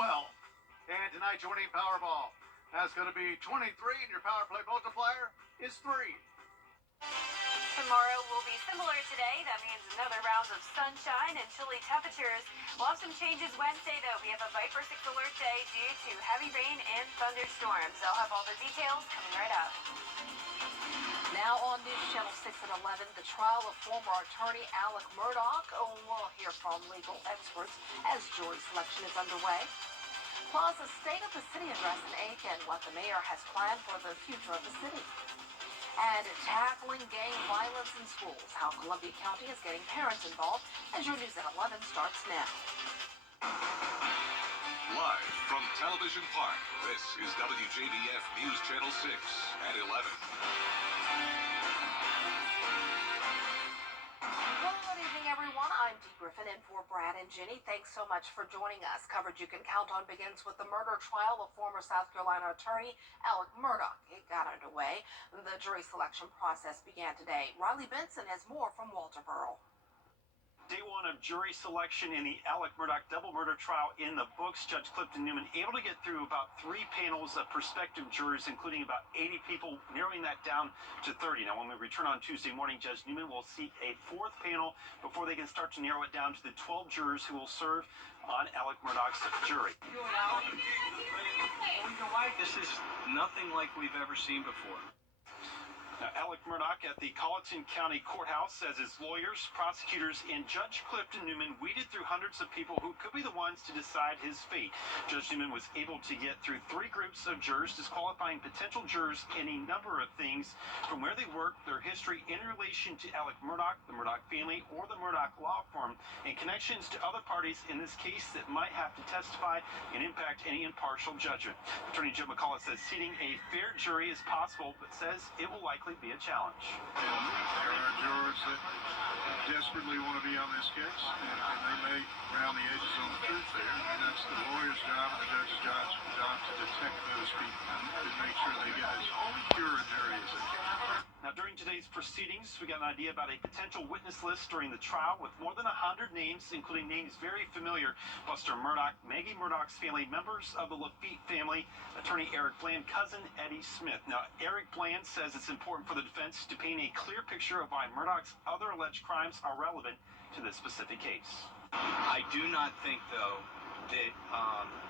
12. And tonight's winning Powerball, that's going to be 23, and your power play multiplier is 3. Tomorrow will be similar today. That means another round of sunshine and chilly temperatures. We'll have some changes Wednesday, though. We have a Viper 6 alert day due to heavy rain and thunderstorms. I'll have all the details coming right up. Now on News Channel 6 at 11, the trial of former attorney Alec Murdaugh. We'll hear from legal experts as jury selection is underway. Plus, a State of the City address in Aiken, what the mayor has planned for the future of the city. And tackling gang violence in schools, how Columbia County is getting parents involved, as your News at 11 starts now. Live from Television Park, this is Wjbf News Channel 6 at 11. Good evening, everyone. I'm Dee Griffin in for Brad and Jenny. Thanks so much for joining us. Coverage you can count on begins with the murder trial of former South Carolina attorney Alec Murdaugh. It got underway. The jury selection process began today. Riley Benson has more from Walterboro. Day one of jury selection in the Alec Murdaugh double murder trial in the books. Judge Clifton Newman able to get through about 3 panels of prospective jurors, including about 80 people, narrowing that down to 30. Now, when we return on Tuesday morning, Judge Newman will seek a 4th panel before they can start to narrow it down to the 12 jurors who will serve on Alec Murdaugh's jury. This is nothing like we've ever seen before. Now, Alec Murdaugh at the Colleton County Courthouse says his lawyers, prosecutors, and Judge Clifton Newman weeded through hundreds of people who could be the ones to decide his fate. Judge Newman was able to get through 3 groups of jurors, disqualifying potential jurors in a number of things, from where they work, their history in relation to Alec Murdaugh, the Murdaugh family, or the Murdaugh law firm, and connections to other parties in this case that might have to testify and impact any impartial judgment. Attorney Jim McCullough says seating a fair jury is possible, but says it will likely be a challenge. There are jurors that desperately want to be on this case, and they may round the edges on the truth there, and that's the lawyer's job and the judge's job to detect those people and make sure they get as pure a jury as they can. Now, during today's proceedings, we got an idea about a potential witness list during the trial with more than 100 names, including names very familiar. Buster Murdaugh, Maggie Murdaugh's family, members of the Lafitte family, attorney Eric Bland, cousin Eddie Smith. Now, Eric Bland says it's important for the defense to paint a clear picture of why Murdaugh's other alleged crimes are relevant to this specific case. I do not think, though, that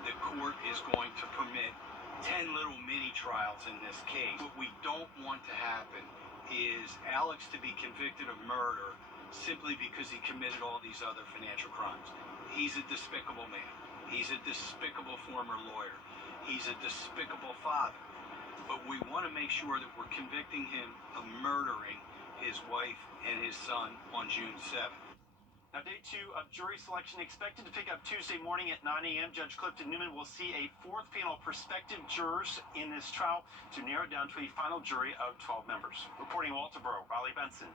the court is going to permit 10 little mini trials in this case. What we don't want to happen is Alex to be convicted of murder simply because he committed all these other financial crimes. He's a despicable man. He's a despicable former lawyer. He's a despicable father. But we want to make sure that we're convicting him of murdering his wife and his son on June 7th. Now, day 2 of jury selection expected to pick up Tuesday morning at 9 a.m. Judge Clifton Newman will see a 4th panel of prospective jurors in this trial to narrow it down to a final jury of 12 members. Reporting Walterboro, Riley Benson.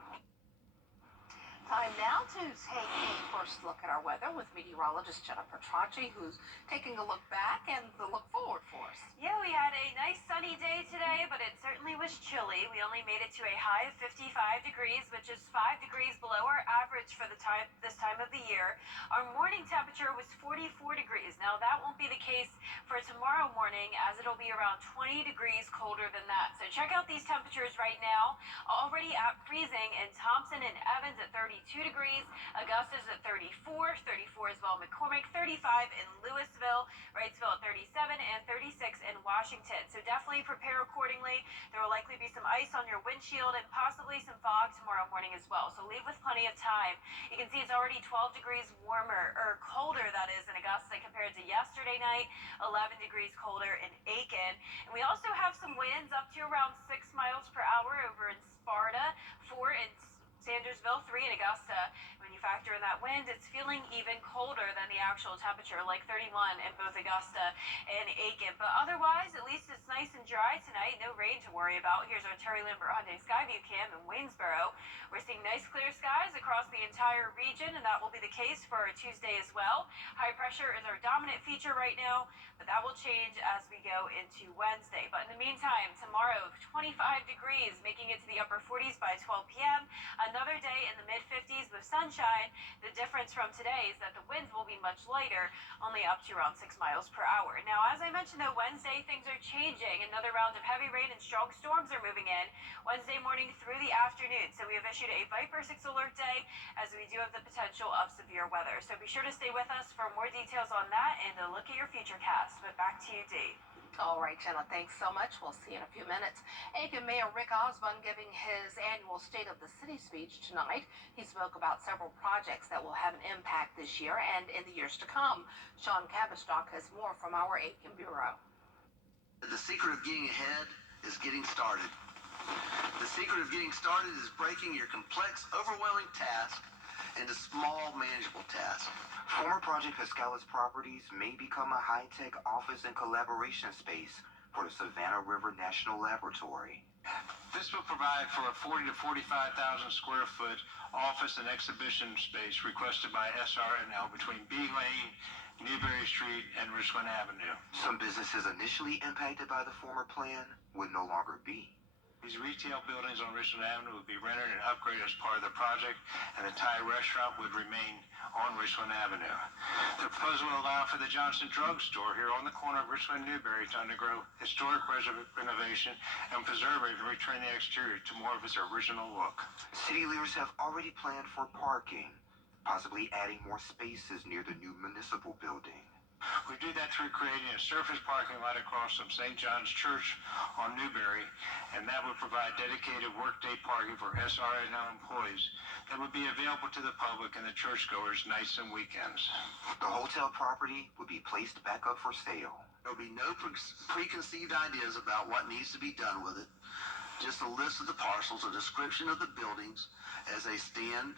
Time now to take a first look at our weather with meteorologist Jennifer Tracci, who's taking a look back and the look forward for us. Yeah, we had a nice sunny day today, but it certainly was chilly. We only made it to a high of 55 degrees, which is 5 degrees below our average for this time of the year. Our morning temperature was 44 degrees. Now, that won't be the case for tomorrow morning, as it'll be around 20 degrees colder than that. So check out these temperatures right now. Already at freezing in Thompson and Evans at 32 degrees, Augusta's at 34 as well, McCormick 35 in Louisville, Wrightsville at 37, and 36 in Washington. So definitely prepare accordingly. There will likely be some ice on your windshield and possibly some fog tomorrow morning as well. So leave with plenty of time. You can see it's already 12 degrees warmer, or colder that is, in Augusta compared to yesterday night, 11 degrees colder in Aiken. And we also have some winds up to around 6 miles per hour over in Sparta, 4 in Sandersville, 3 in Augusta. When you factor in that wind, it's feeling even colder than the actual temperature, like 31 in both Augusta and Aiken. But otherwise, at least it's nice and dry tonight. No rain to worry about. Here's our Terry Lambert Hyundai Skyview cam in Waynesboro. We're seeing nice clear skies across the entire region, and that will be the case for our Tuesday as well. High pressure is our dominant feature right now, but that will change as we go into Wednesday. But in the meantime, tomorrow, 25 degrees, making it to the upper 40s by 12 p.m. Another day in the mid-50s with sunshine. The difference from today is that the winds will be much lighter, only up to around 6 miles per hour. Now, as I mentioned, though, Wednesday things are changing. Another round of heavy rain and strong storms are moving in Wednesday morning through the afternoon. So we have issued a Viper 6 alert day as we do have the potential of severe weather. So be sure to stay with us for more details on that and a look at your futurecast. But back to you, Dee. All right, Jenna, thanks so much. We'll see you in a few minutes. Aiken Mayor Rick Osborne giving his annual State of the City speech tonight. He spoke about several projects that will have an impact this year and in the years to come. Sean Cabistock has more from our Aiken Bureau. The secret of getting ahead is getting started. The secret of getting started is breaking your complex, overwhelming task into small, manageable tasks. Former Project Pascalis properties may become a high-tech office and collaboration space for the Savannah River National Laboratory. This will provide for a 40 to 45,000 square foot office and exhibition space requested by SRNL between Bee Lane, Newberry Street, and Richland Avenue. Some businesses initially impacted by the former plan would no longer be. These retail buildings on Richland Avenue would be rented and upgraded as part of the project, and the Thai restaurant would remain on Richland Avenue. The proposal will allow for the Johnson Drug Store here on the corner of Richland and Newberry to undergo historic renovation and preserve it and return the exterior to more of its original look. City leaders have already planned for parking, possibly adding more spaces near the new municipal building. We do that through creating a surface parking lot across from St. John's Church on Newberry, and that would provide dedicated workday parking for SRNL employees that would be available to the public and the churchgoers nights and weekends. The hotel property would be placed back up for sale. There'll be no preconceived ideas about what needs to be done with it. Just a list of the parcels, a description of the buildings as they stand,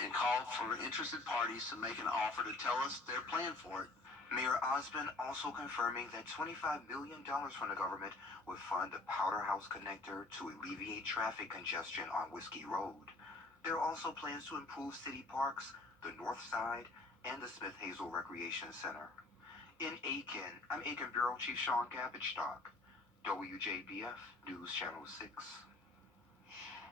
and call for interested parties to make an offer to tell us their plan for it. Mayor Osborne also confirming that $25 million from the government would fund the Powder House connector to alleviate traffic congestion on Whiskey Road. There are also plans to improve city parks, the North Side, and the Smith Hazel Recreation Center. In Aiken, I'm Aiken Bureau Chief Sean Cabbage-Stock, WJBF News Channel 6.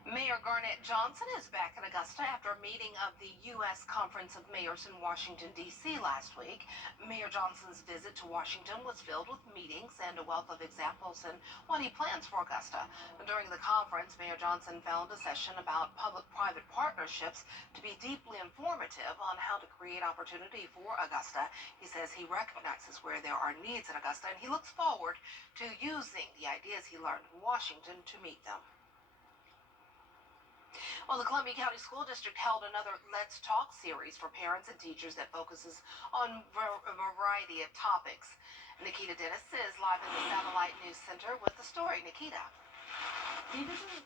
Mayor Garnett Johnson is back in Augusta after a meeting of the U.S. Conference of Mayors in Washington, D.C. last week. Mayor Johnson's visit to Washington was filled with meetings and a wealth of examples and what he plans for Augusta. During the conference, Mayor Johnson found a session about public-private partnerships to be deeply informative on how to create opportunity for Augusta. He says he recognizes where there are needs in Augusta, and he looks forward to using the ideas he learned in Washington to meet them. Well, the Columbia County School District held another Let's Talk series for parents and teachers that focuses on a variety of topics. Nikita Dennis is live in the Satellite News Center with the story. Nikita. This is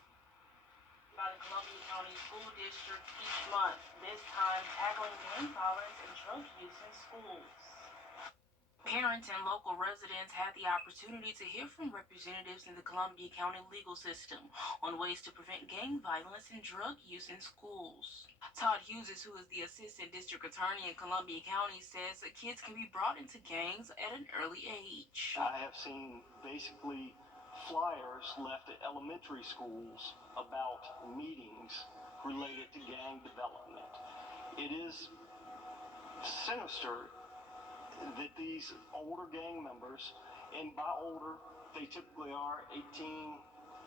by the Columbia County School District each month, this time tackling gang violence and drug use in schools. Parents and local residents had the opportunity to hear from representatives in the Columbia County legal system on ways to prevent gang violence and drug use in schools. Todd Hughes, who is the Assistant District Attorney in Columbia County, says that kids can be brought into gangs at an early age. I have seen basically flyers left at elementary schools about meetings related to gang development. It is sinister that these older gang members, and by older, they typically are 18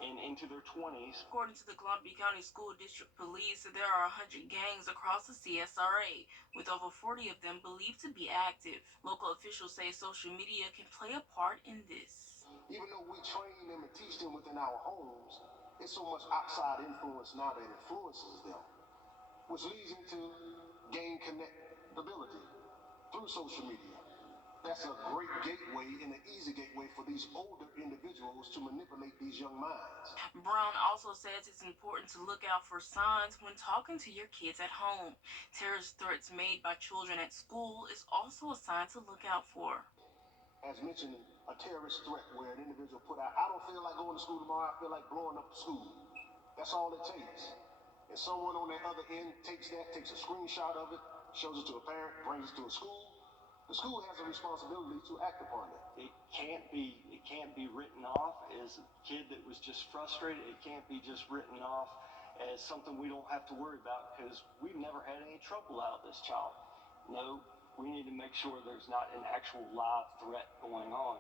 and into their 20s. According to the Columbia County School District Police, there are 100 gangs across the CSRA, with over 40 of them believed to be active. Local officials say social media can play a part in this. Even though we train them and teach them within our homes, there's so much outside influence now that influences them, which leads into gang connectability through social media. That's a great gateway and an easy gateway for these older individuals to manipulate these young minds. Brown also says it's important to look out for signs when talking to your kids at home. Terrorist threats made by children at school is also a sign to look out for. As mentioned, a terrorist threat where an individual put out, I don't feel like going to school tomorrow, I feel like blowing up the school. That's all it takes. And someone on the other end takes a screenshot of it, shows it to a parent, brings it to a school. The school has a responsibility to act upon it. It can't be written off as a kid that was just frustrated. It can't be just written off as something we don't have to worry about because we've never had any trouble out of this child. No we need to make sure there's not an actual live threat going on.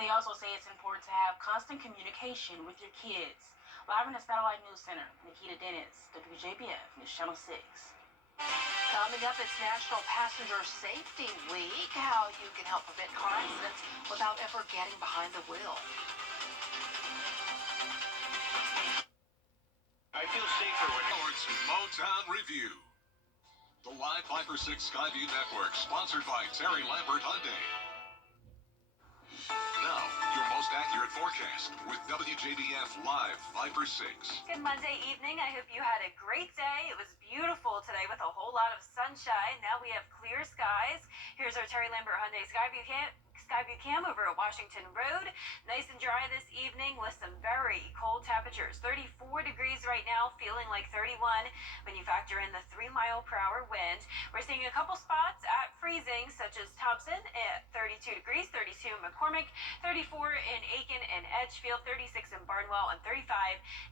They also say it's important to have constant communication with your kids. Live in the Satellite News Center, Nikita Dennis, WJBF News Channel 6. Coming up, it's National Passenger Safety Week. How you can help prevent car accidents without ever getting behind the wheel. I feel safer when Sports Motown Review. The live Viper 6 Skyview Network, sponsored by Terry Lambert Hyundai. Now, your most accurate forecast with WJBF Live Viper 6. Good Monday evening. I hope you had a great day. It was beautiful today with a whole lot of sunshine. Now we have clear skies. Here's our Terry Lambert Hyundai Skyview Cam over at Washington Road. Nice and dry this evening with some very cold temperatures. 34 degrees right now, feeling like 31 when you factor in the 3-mile-per-hour wind. We're seeing a couple spots at freezing, such as Thompson at 32 degrees, 32 in McCormick, 34 in Aiken and Edgefield, 36 in Barnwell, and 35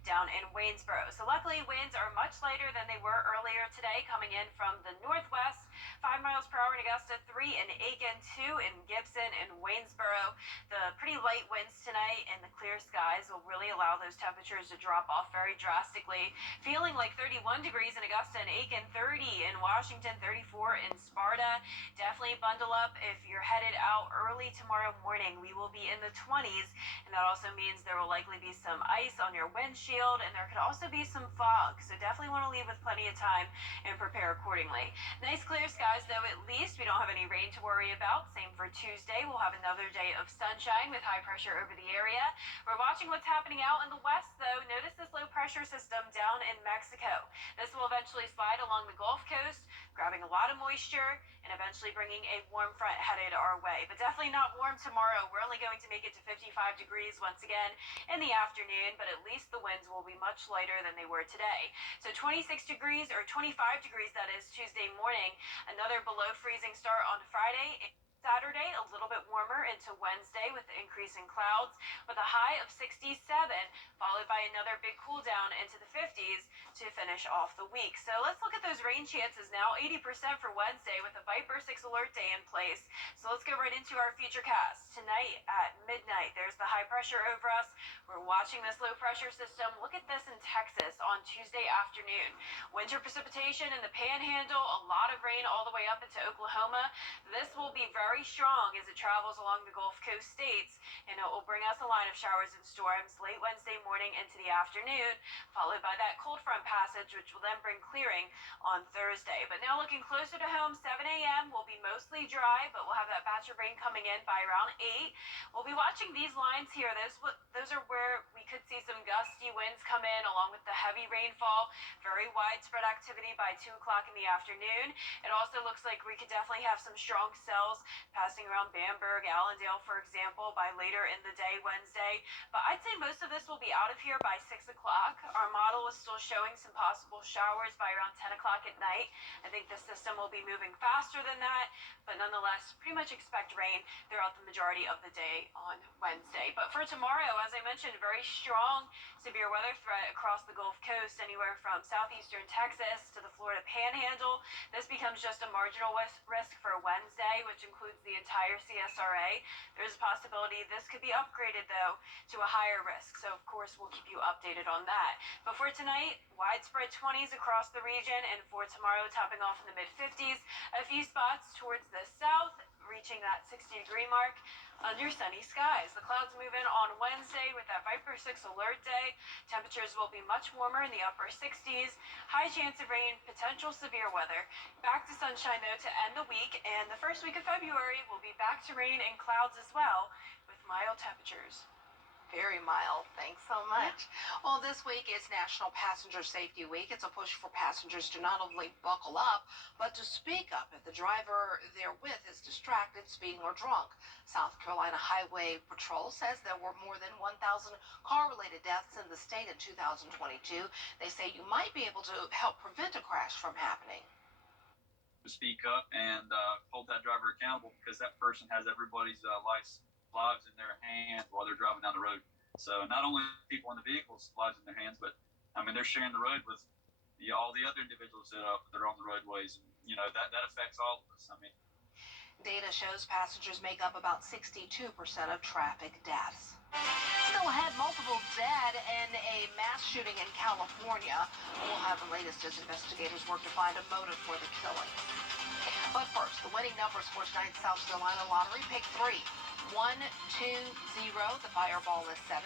down in Waynesboro. So luckily, winds are much lighter than they were earlier today, coming in from the northwest. 5 miles per hour in Augusta, 3 in Aiken, 2 in Gibson and Waynesboro. The pretty light winds tonight and the clear skies will really allow those temperatures to drop off very drastically. Feeling like 31 degrees in Augusta and Aiken, 30 in Washington, 34 in Sparta. Definitely bundle up if you're headed out early tomorrow morning. We will be in the 20s, and that also means there will likely be some ice on your windshield, and there could also be some fog. So definitely want to leave with plenty of time and prepare accordingly. Nice clear skies, though. At least we don't have any rain to worry about. Same for Tuesday. We'll have another day of sunshine with high pressure over the area. We're watching what's happening out in the west, though. Notice this low pressure system down in Mexico. This will eventually slide along the Gulf Coast, grabbing a lot of moisture and eventually bringing a warm front headed our way. But definitely not warm tomorrow. We're only going to make it to 55 degrees once again in the afternoon, but at least the winds will be much lighter than they were today. So 26 degrees, or 25 degrees that is, Tuesday morning. Another below freezing start on Friday. Saturday, a little bit warmer into Wednesday with the increase in clouds, with a high of 67, followed by another big cool down into the 50s to finish off the week. So let's look at those rain chances now. 80% for Wednesday with a Viper 6 alert day in place. So let's go right into our futurecast. Tonight at midnight, there's the high pressure over us. We're watching this low pressure system. Look at this in Texas on Tuesday afternoon. Winter precipitation in the Panhandle, a lot of rain all the way up into Oklahoma. This will be very strong as it travels along the Gulf Coast states, and it will bring us a line of showers and storms late Wednesday morning into the afternoon, followed by that cold front passage, which will then bring clearing on Thursday. But now looking closer to home, 7 a.m. will be mostly dry, but we'll have that batch of rain coming in by around 8. We'll be watching these lines here. Those are where we could see some gusty winds come in along with the heavy rainfall. Very widespread activity by 2 o'clock in the afternoon. It also looks like we could definitely have some strong cells passing around Bamberg, Allendale, for example, by later in the day Wednesday. But I'd say most of this will be out of here by 6 o'clock. Our model is still showing some possible showers by around 10 o'clock at night. I think the system will be moving faster than that, but nonetheless, pretty much expect rain throughout the majority of the day on Wednesday. But for tomorrow, as I mentioned, very strong severe weather threat across the Gulf Coast, anywhere from southeastern Texas to the Florida Panhandle. This becomes just a marginal risk for Wednesday, which includes the entire CSRA. There's a possibility this could be upgraded, though, to a higher risk. So, of course, we'll keep you updated on that. But for tonight, widespread 20s across the region, and for tomorrow, topping off in the mid-50s. A few spots towards the south, reaching that 60-degree mark under sunny skies. The clouds move in on Wednesday with that Viper 6 alert day. Temperatures will be much warmer in the upper 60s. High chance of rain, potential severe weather. Back to sunshine, though, to end the week. And the first week of February will be back to rain and clouds as well, with mild temperatures. Very mild. Thanks so much. Well, this week is National Passenger Safety Week. It's a push for passengers to not only buckle up, but to speak up if the driver they're with is distracted, speeding, or drunk. South Carolina Highway Patrol says there were more than 1,000 car-related deaths in the state in 2022. They say you might be able to help prevent a crash from happening. To speak up and hold that driver accountable, because that person has everybody's lives in their hands while they're driving down the road. So not only people in the vehicles' lives in their hands, but I mean they're sharing the road with all the other individuals that are on the roadways. And, that affects all of us. I mean, Data shows passengers make up about 62% of traffic deaths. Still ahead, multiple dead in a mass shooting in California. We'll have the latest as investigators work to find a motive for the killing. But first, the winning numbers for tonight's South Carolina lottery. Pick 3. 1, 2, 0. The fireball is 7.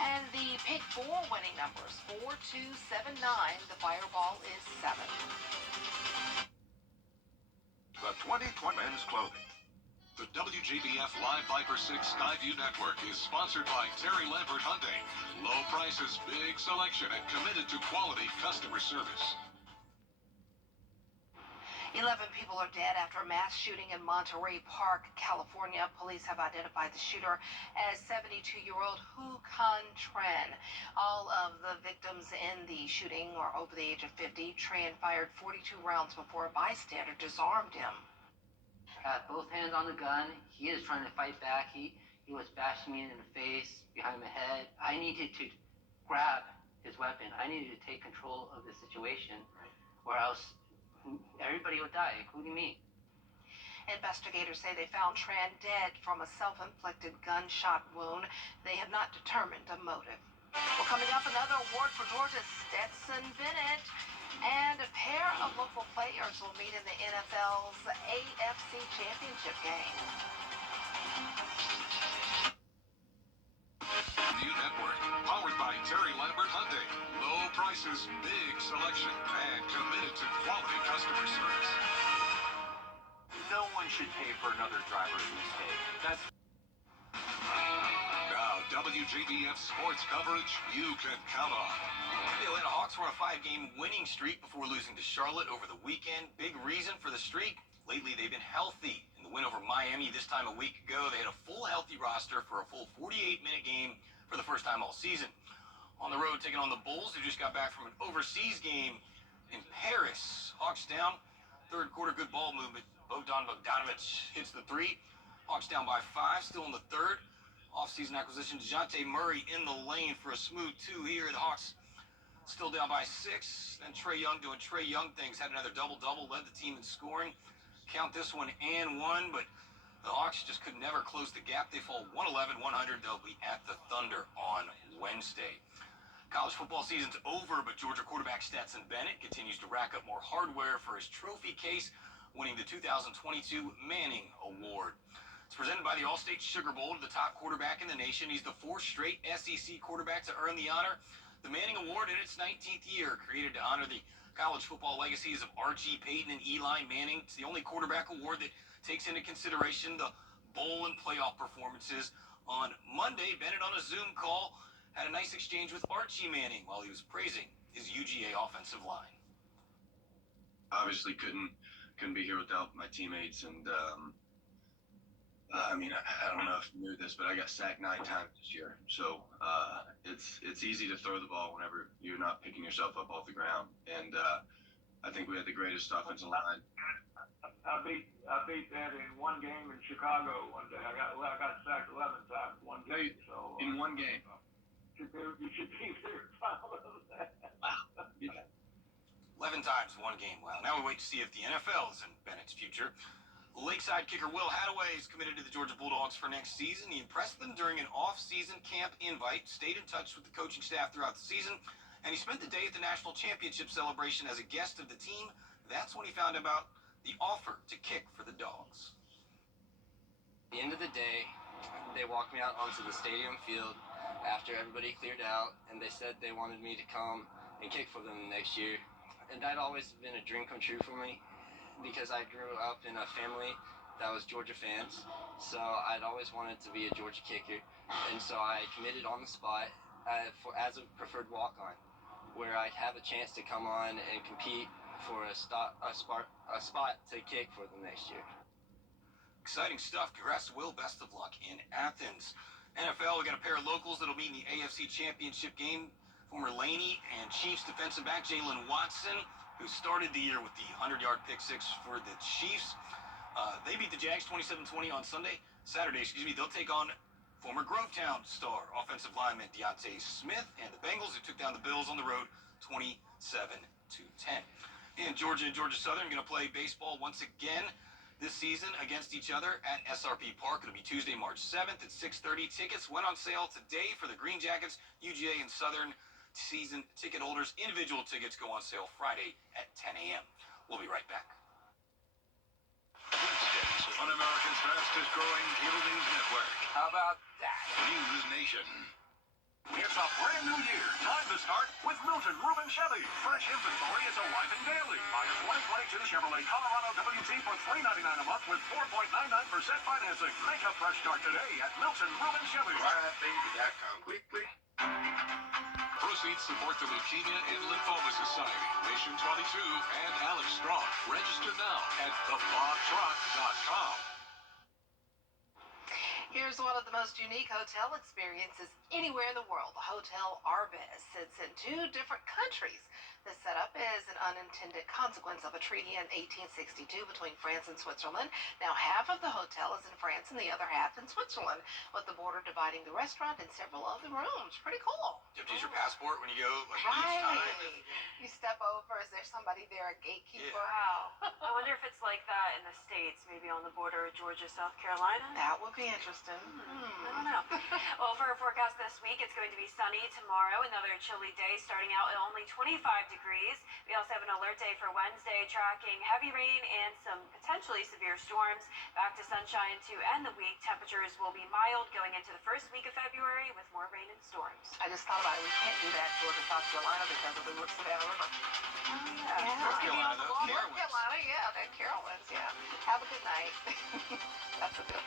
And the pick 4 winning numbers. 4, 2, 7, 9. The fireball is 7. The 2020 men's clothing. The WJBF Live Viper 6 Skyview Network is sponsored by Terry Lambert Hyundai. Low prices, big selection, and committed to quality customer service. 11 people are dead after a mass shooting in Monterey Park, California. Police have identified the shooter as 72-year-old Hu Can Tran. All of the victims in the shooting are over the age of 50. Tran fired 42 rounds before a bystander disarmed him. Had both hands on the gun. He is trying to fight back. He was bashing me in the face, behind my head. I needed to grab his weapon. I needed to take control of the situation, or else everybody would die, including me. Investigators say they found Tran dead from a self-inflicted gunshot wound. They have not determined a motive. Well, coming up, another award for Georgia's Stetson Bennett. And a pair of local players will meet in the NFL's AFC Championship game. New Network, powered by Terry Lambert Hyundai. Low prices, big selection, and committed to quality customer service. No one should pay for another driver's mistake. That's Now, WJBF sports coverage you can count on. The Atlanta Hawks were on a 5-game winning streak before losing to Charlotte over the weekend. Big reason for the streak? Lately, they've been healthy. In the win over Miami this time a week ago, they had a full healthy roster for a full 48-minute game for the first time all season. On the road, taking on the Bulls, who just got back from an overseas game in Paris. Hawks down. Third quarter, good ball movement. Bogdanovich hits the 3. Hawks down by 5, still in the third. Off-season acquisition, DeJounte Murray in the lane for a smooth 2 here. The Hawks still down by 6. Then Trae Young doing Trae Young things. Had another double-double, led the team in scoring. Count this one and 1, but the Hawks just could never close the gap. They fall 111-100. They'll be at the Thunder on Wednesday. College football season's over, but Georgia quarterback Stetson Bennett continues to rack up more hardware for his trophy case, winning the 2022 Manning Award. It's presented by the All-State Sugar Bowl to the top quarterback in the nation. He's the 4th straight SEC quarterback to earn the honor. The Manning Award in its 19th year, created to honor the college football legacies of Archie, Peyton, and Eli Manning. It's the only quarterback award that takes into consideration the bowl and playoff performances. On Monday, Bennett on a Zoom call had a nice exchange with Archie Manning while he was praising his UGA offensive line. Obviously couldn't be here without my teammates, and I mean, I don't know if you knew this, but I got sacked 9 times this year. So it's easy to throw the ball whenever you're not picking yourself up off the ground. And I think we had the greatest offensive line. I beat that in one game in Chicago one day. I got sacked 11 times one game. So in one game. You should be very proud of that. Wow. Yeah. 11 times, one game. Wow. Now we wait to see if the NFL is in Bennett's future. Lakeside kicker Will Hadaway is committed to the Georgia Bulldogs for next season. He impressed them during an off-season camp invite, stayed in touch with the coaching staff throughout the season, and he spent the day at the national championship celebration as a guest of the team. That's when he found about the offer to kick for the Dogs. At the end of the day, they walked me out onto the stadium field after everybody cleared out, and they said they wanted me to come and kick for them next year. And that always been a dream come true for me, because I grew up in a family that was Georgia fans, so I'd always wanted to be a Georgia kicker, and so I committed on the spot as a preferred walk-on, where I'd have a chance to come on and compete for a spot to kick for them next year. Exciting stuff. Congrats to Will. Best of luck in Athens. NFL, we got a pair of locals that'll be in the AFC Championship game. Former Laney and Chiefs defensive back Jalen Watson, who started the year with the 100-yard pick 6 for the Chiefs. They beat the Jags 27-20 on Saturday, they'll take on former Grovetown star offensive lineman Deontay Smith and the Bengals, who took down the Bills on the road 27-10. And Georgia Southern going to play baseball once again this season against each other at SRP Park. It'll be Tuesday, March 7th at 6:30. Tickets went on sale today for the Green Jackets. UGA and Southern season ticket holders. Individual tickets go on sale Friday at 10 a.m. We'll be right back. Sweepstakes on America's fastest growing cable news network. How about that? News Nation. It's a brand new year. Time to start with Milton Ruben Chevy. Fresh inventory is arriving daily. Buy a 2022 Chevrolet Colorado WT for $399 a month with 4.99% financing. Make a fresh start today at Milton Ruben Chevy. RideBaby.com. Quickly. Proceeds support the Leukemia and Lymphoma Society, Mission 22, and Alex Strong. Register now at thebobtruck.com. Here's one of the most unique hotel experiences anywhere in the world. The Hotel Wjbf sits in 2 different countries. The setup is an unintended consequence of a treaty in 1862 between France and Switzerland. Now, half of the hotel is in France and the other half in Switzerland, with the border dividing the restaurant and several of the rooms. Pretty cool. You have to use your passport when you go each Right. time. You step over. Is there somebody there, a gatekeeper? Wow. I wonder if it's like that in the States, maybe on the border of Georgia, South Carolina. That would be interesting. I don't know. Well, for our forecast this week, it's going to be sunny tomorrow. Another chilly day starting out at only 25 degrees. We also have an alert day for Wednesday, tracking heavy rain and some potentially severe storms. Back to sunshine to end the week. Temperatures will be mild going into the first week of February with more rain and storms. I just thought about it. We can't do that Georgia, South Carolina because of the Savannah River. North Carolina, though. North Carolina, yeah. That Carolyn's, yeah. Have a good night. That's a good